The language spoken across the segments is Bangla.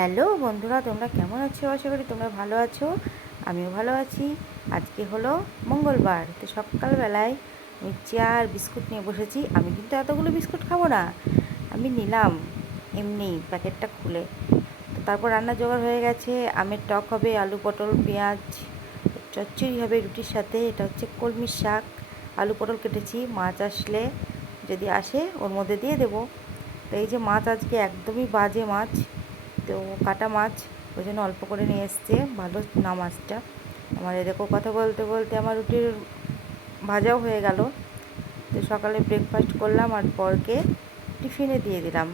হ্যালো বন্ধুরা, তোমরা কেমন আছো? আশা করি তোমরা ভালো আছো, আমিও ভালো আছি। আজকে হলো মঙ্গলবার, তো সকালবেলায় আমি চা আর বিস্কুট নিয়ে বসেছি। আমি কিন্তু এতগুলো বিস্কুট খাব না, আমি নিলাম এমনি প্যাকেটটা খুলে। তো তারপর রান্না জোগাড় হয়ে গেছে, আমের টক হবে, আলু পটল, পেঁয়াজ, চচ্চড়ি হবে রুটির সাথে, এটা হচ্ছে কলমির শাক। আলু পটল কেটেছি, মাছ আসলে যদি আসে ওর মধ্যে দিয়ে দেবো। তো এই যে মাছ আজকে একদমই বাজে মাছ তো কাটা মাছ, ওই জন্য অল্প করে নিয়ে এসছে। ভালো না মাছটা। আমার এদেরকে কথা বলতে বলতে আমার রুটির ভাজাও হয়ে গেল। তো সকালে ব্রেকফাস্ট করলাম আর পরকে টিফিনে দিয়ে দিলাম।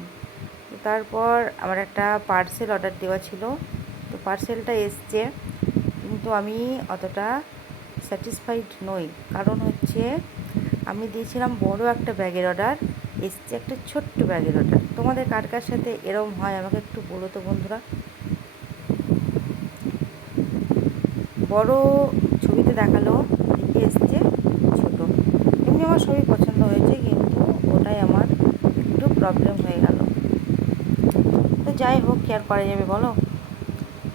তারপর আমার একটা পার্সেল অর্ডার দেওয়া ছিল। তো পার্সেলটা এসছে। কিন্তু আমি অতটা স্যাটিসফাইড নই। কারণ হচ্ছে আমি দিয়েছিলাম বড় একটা ব্যাগের অর্ডার এসছে একটা ছোট্ট ব্যাগের ওটা তোমাদের কার কার সাথে এরম হয় আমাকে একটু বলো তো বন্ধুরা। বড় ছবিতে দেখাল দেখে এসছে ছোট। এমনি আমার সবই পছন্দ হয়েছে, কিন্তু ওটাই আমার একটু প্রবলেম হয়ে গেল। তো যাই হোক, কি আর করা যাবে বলো?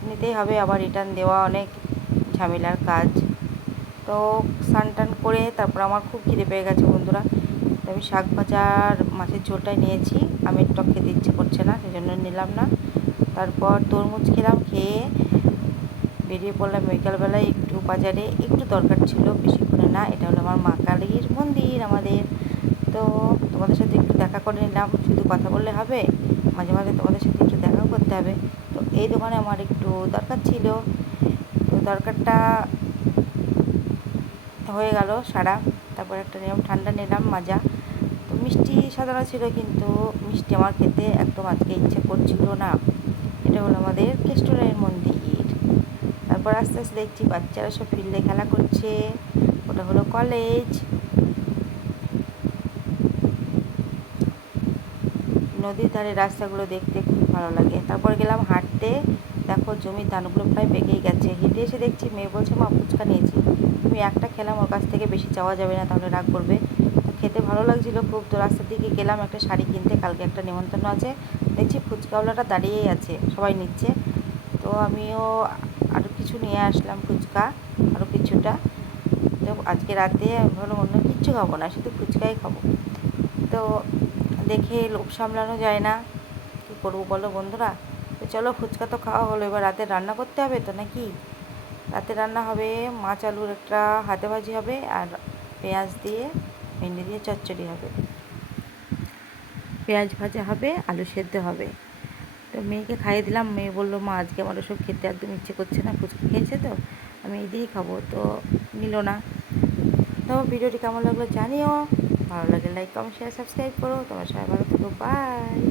নিতেই হবে, আবার রিটার্ন দেওয়া অনেক ঝামেলার কাজ। তো স্নান টান করে তারপর আমার খুব খিদে পেয়ে গেছে বন্ধুরা। আমি শাক ভাজার মাছের ঝোলটাই নিয়েছি। আমি টক খেতে ইচ্ছে করছে না সেই জন্য নিলাম না। তারপর তরমুজ খেলাম, খেয়ে বেরিয়ে পড়লাম বিকালবেলায় একটু বাজারে। একটু দরকার ছিল, বেশিক্ষণে না, এটা হলো আমার মা কালীর মন্দির আমাদের। তো তোমাদের সাথে একটু দেখা করে নিলাম, শুধু কথা বললে হবে, মাঝে মাঝে তোমাদের সাথে একটু দেখাও করতে হবে। তো এই দোকানে আমার একটু দরকার ছিল। তো দরকারটা হয়ে গেল সারা। তারপর একটা নিলাম, ঠান্ডা নিলাম, মাজা। মিষ্টি সাধারণ ছিল, কিন্তু মিষ্টি আমার খেতে একদম আজকে ইচ্ছে করছিল না। এটা হলো আমাদের কেষ্টরায়ের মন্দির। তারপর আস্তে আস্তে দেখছি বাচ্চারা সব ফিল্ডে খেলা করছে। ওটা হলো কলেজ। নদীর ধারে রাস্তাগুলো দেখতে খুব ভালো লাগে। তারপর গেলাম হাঁটতে। দেখো জমির ধানগুলো প্রায় পেকেই গেছে। হেঁটে এসে দেখছি মেয়ে বলছে, মা, ফুচকা নিয়েছি। তুমি একটা খেলাম, ওর কাছ থেকে বেশি চাওয়া যাবে না, তাহলে রাগ করবে। খেতে ভালো লাগছিল খুব। তো রাস্তার দিকে গেলাম, একটা শাড়ি কিনতে, কালকে একটা নেমন্তন্ন আছে। দেখছি ফুচকাওয়ালাটা দাঁড়িয়েই আছে, সবাই নিচ্ছে। তো আমিও আরও কিছু নিয়ে আসলাম, ফুচকা আরও কিছুটা। তো আজকে রাতে ভাবলাম অন্য কিচ্ছু খাব না, শুধু ফুচকাই খাব। তো দেখে লোভ সামলানো যায় না। কী করব বলো বন্ধুরা? তো চলো ফুচকা তো খাওয়া হলো, এবার রাতে রান্না করতে হবে তো নাকি? রাতে রান্না হবে মাছ আলুর একটা হাতে ভাজি হবে আর পেঁয়াজ দিয়ে ভেন্ডি দিয়ে চচ্চড়ি হবে। পেঁয়াজ ভাজা হবে, আলু সেদ্ধ হবে। তো মেয়েকে খাইয়ে দিলাম, মেয়ে বলল, মা, আজকে আমার ওসব খেতে একদম ইচ্ছে করছে না, ফুচকা খেয়েছে তো, আমি এই দিয়েই খাব। তো নিল না। তো ভিডিওটি কেমন লাগল জানিও, ভালো লাগে লাইক কমেন্ট শেয়ার সাবস্ক্রাইব করো। তোমার সবাই ভালো থেকো বাই